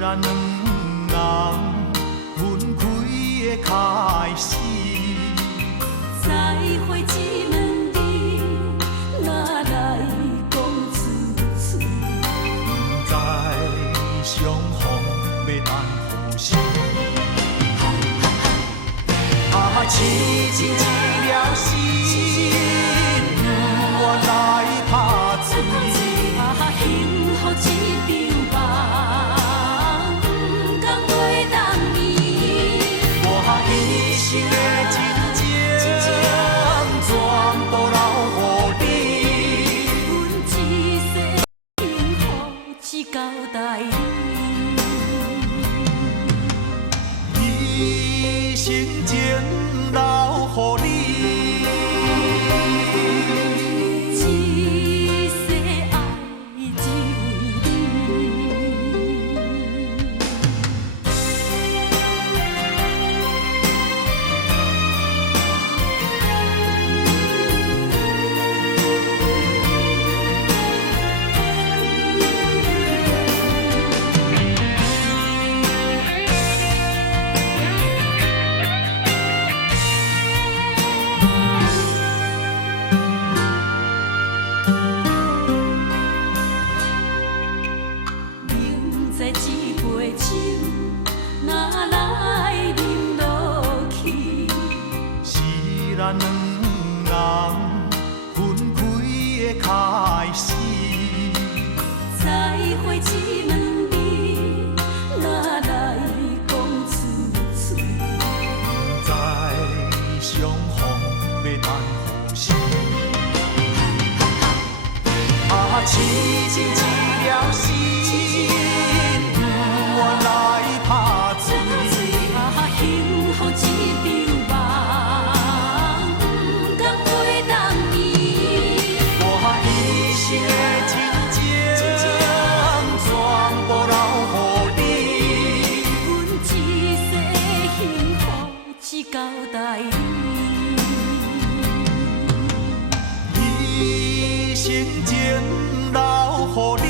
咱两人分开的开始。再会一问你，哪来讲出嘴？不知相逢要等何时？啊，痴情了心，不愿来打水。啊，幸福一场梦，不甘袂当眠。我一生的真情，全部留予你。阮一世幸福只交代你，一生情留予你。一世爱只为你。明知一杯酒，哪来饮落去？是咱两人分开的开始。再会一问你，哪来讲出嘴？不知相逢要等何时？啊，痴情了心，不愿来打水。啊，幸福一场梦，不甘袂当眠。我一生的真情，全部留予你。阮一世幸福只交代你，一生情留予你。